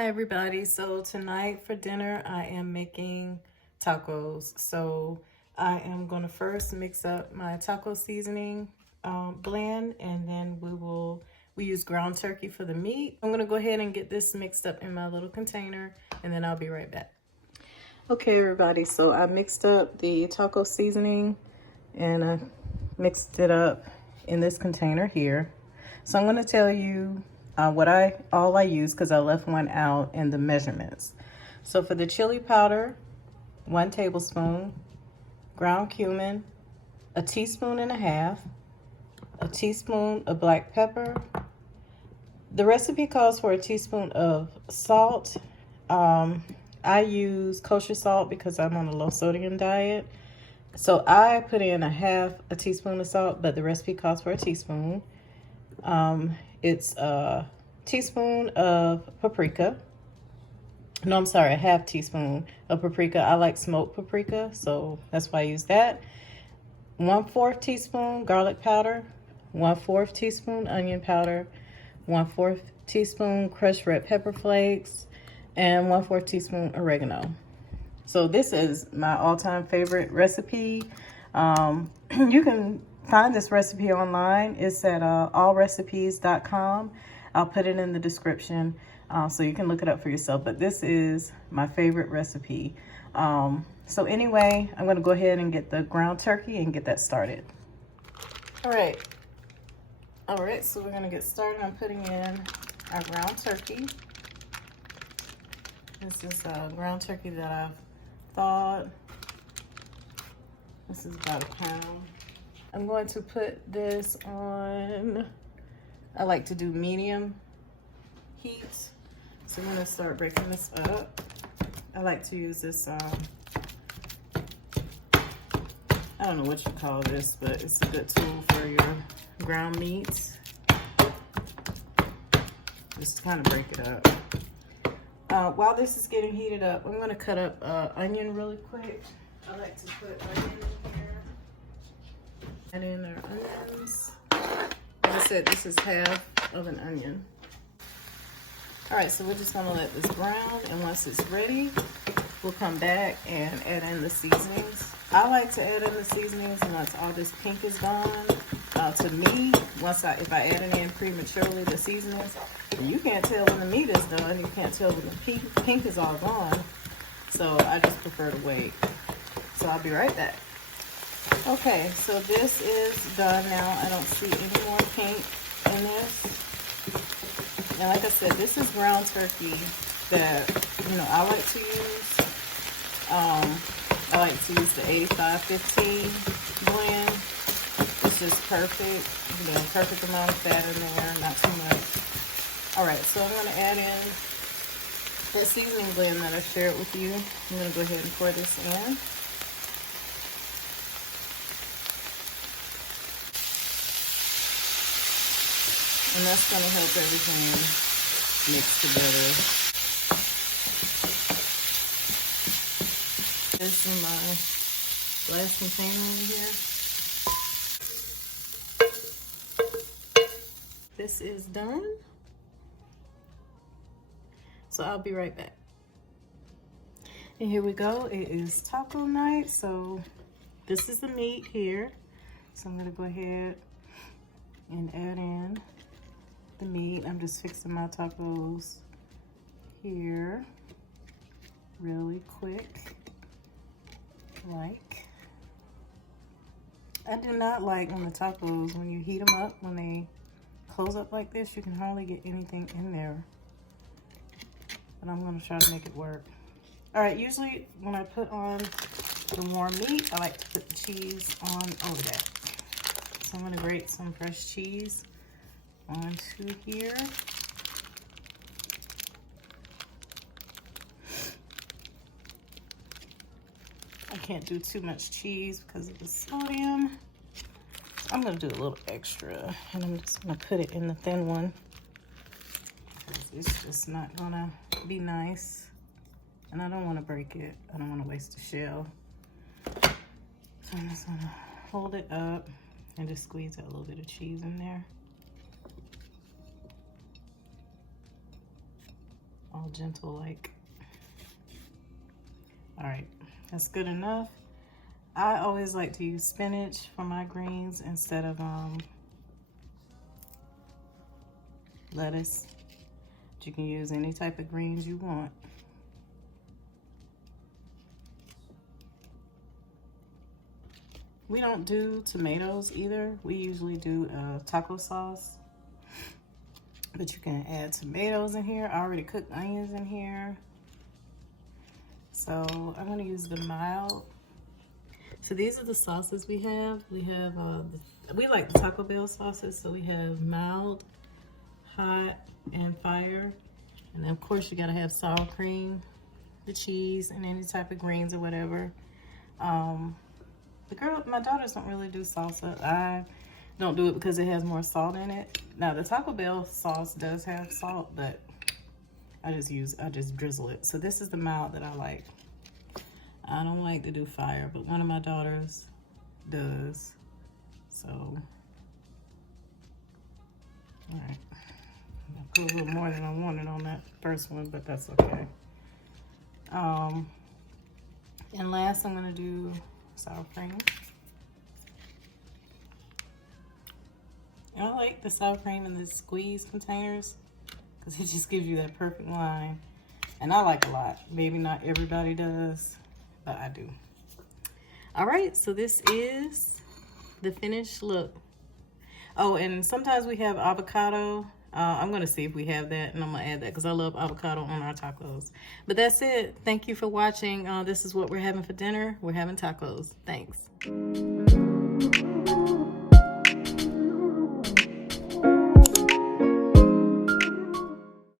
Hi everybody. So tonight for dinner I am making tacos. So I am going to first mix up my taco seasoning blend, and then we use ground turkey for the meat. I'm going to go ahead and get this mixed up in my little container, and then I'll be right back. Okay everybody, so I mixed up the taco seasoning and I mixed it up in this container here. So I'm going to tell you all I use, because I left one out, in the measurements. So for the chili powder, 1 tablespoon, ground cumin, 1.5 teaspoons, a teaspoon of black pepper. The recipe calls for 1 teaspoon of salt. I use kosher salt because I'm on a low sodium diet. So I put in 1/2 teaspoon of salt, but the recipe calls for 1 teaspoon. It's a teaspoon of paprika. No, I'm sorry, 1/2 teaspoon of paprika. I like smoked paprika, so that's why I use that. 1/4 teaspoon garlic powder, 1/4 teaspoon onion powder, 1/4 teaspoon crushed red pepper flakes, and 1/4 teaspoon oregano. So this is my all-time favorite recipe. You can find this recipe online. It's at allrecipes.com. I'll put it in the description so you can look it up for yourself. But this is my favorite recipe. So anyway, I'm going to go ahead and get the ground turkey and get that started. All right, so we're going to get started. I'm putting in our ground turkey. This is ground turkey that I've thawed. This is about 1 pound. I'm going to put this on, I like to do medium heat. So I'm going to start breaking this up. I like to use this, I don't know what you call this, but it's a good tool for your ground meats. Just to kind of break it up. While this is getting heated up, I'm going to cut up onion really quick. I like to put onion in here. Add in our onions. Like I said, this is 1/2 of an onion. All right, so we're just gonna let this brown, and once it's ready, we'll come back and add in the seasonings. I like to add in the seasonings once all this pink is gone. To me, if I add it in prematurely, the seasonings, you can't tell when the meat is done. You can't tell when the pink is all gone. So I just prefer to wait. So I'll be right back. Okay, so this is done now. I don't see any more pink in this. And like I said, this is ground turkey that, I like to use. I like to use the 85-15 blend. It's just perfect. Perfect amount of fat in there, not too much. All right, so I'm going to add in that seasoning blend that I shared with you. I'm going to go ahead and pour this in. And that's going to help everything mix together. This is my glass container over here. This is done. So I'll be right back. And here we go. It is taco night. So this is the meat here. So I'm going to go ahead and add in the meat. I'm just fixing my tacos here really quick. I do not like when the tacos, when you heat them up, when they close up like this, you can hardly get anything in there. But I'm going to try to make it work. All right, usually when I put on the warm meat, I like to put the cheese on over that. So I'm going to grate some fresh cheese onto here. I can't do too much cheese because of the sodium. I'm going to do a little extra, and I'm just going to put it in the thin one. It's just not going to be nice, and I don't want to break it. I don't want to waste the shell. So I'm just going to hold it up and just squeeze that little bit of cheese in there. All gentle like. All right, that's good enough. I always like to use spinach for my greens instead of lettuce. But you can use any type of greens you want. We don't do tomatoes either. We usually do taco sauce. But you can add tomatoes in here. I already cooked onions in here. So I'm gonna use the mild. So these are the sauces we have. We have, we like the Taco Bell sauces. So we have mild, hot, and fire. And then of course you gotta have sour cream, the cheese, and any type of greens or whatever. My daughters don't really do salsa. I don't do it because it has more salt in it. Now the Taco Bell sauce does have salt, but I just drizzle it. So this is the mild that I like. I don't like to do fire, but one of my daughters does. So, all right. I put a little more than I wanted on that first one, but that's okay. And last I'm gonna do sour cream. I like the sour cream in the squeeze containers because it just gives you that perfect line. And I like a lot. Maybe not everybody does, but I do. All right, so this is the finished look. Oh, and sometimes we have avocado. I'm gonna see if we have that, and I'm gonna add that because I love avocado on our tacos. But that's it. Thank you for watching. This is what we're having for dinner. We're having tacos. Thanks.